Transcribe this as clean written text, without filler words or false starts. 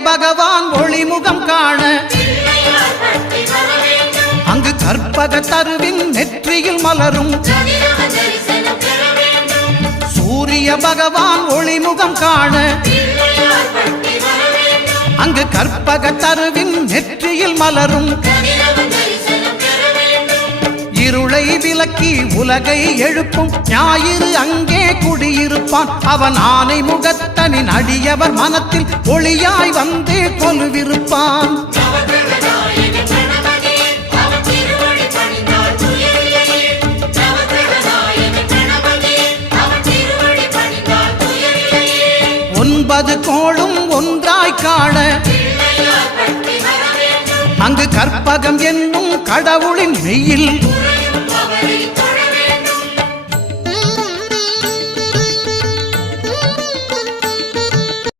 பகவான் ஒளிமுகம் காண அங்கு கற்பக தருவின் நெற்றியில் மலரும் சூரிய பகவான் ஒளிமுகம் காண அங்கு கற்பக தருவின் நெற்றியில் மலரும் இருளை விலக்கி உலகை எழுப்பும் ஞாயிறு அங்கே குடியிருப்பான் அவன் ஆனை முகத்தனின் அடியவர் மனத்தில் ஒளியாய் வந்து கொலுவிருப்பான் ஒன்பது கோளும் ஒன்றாய் காண அங்கு கற்பகம் என்னும் கடவுளின் மெய்யில்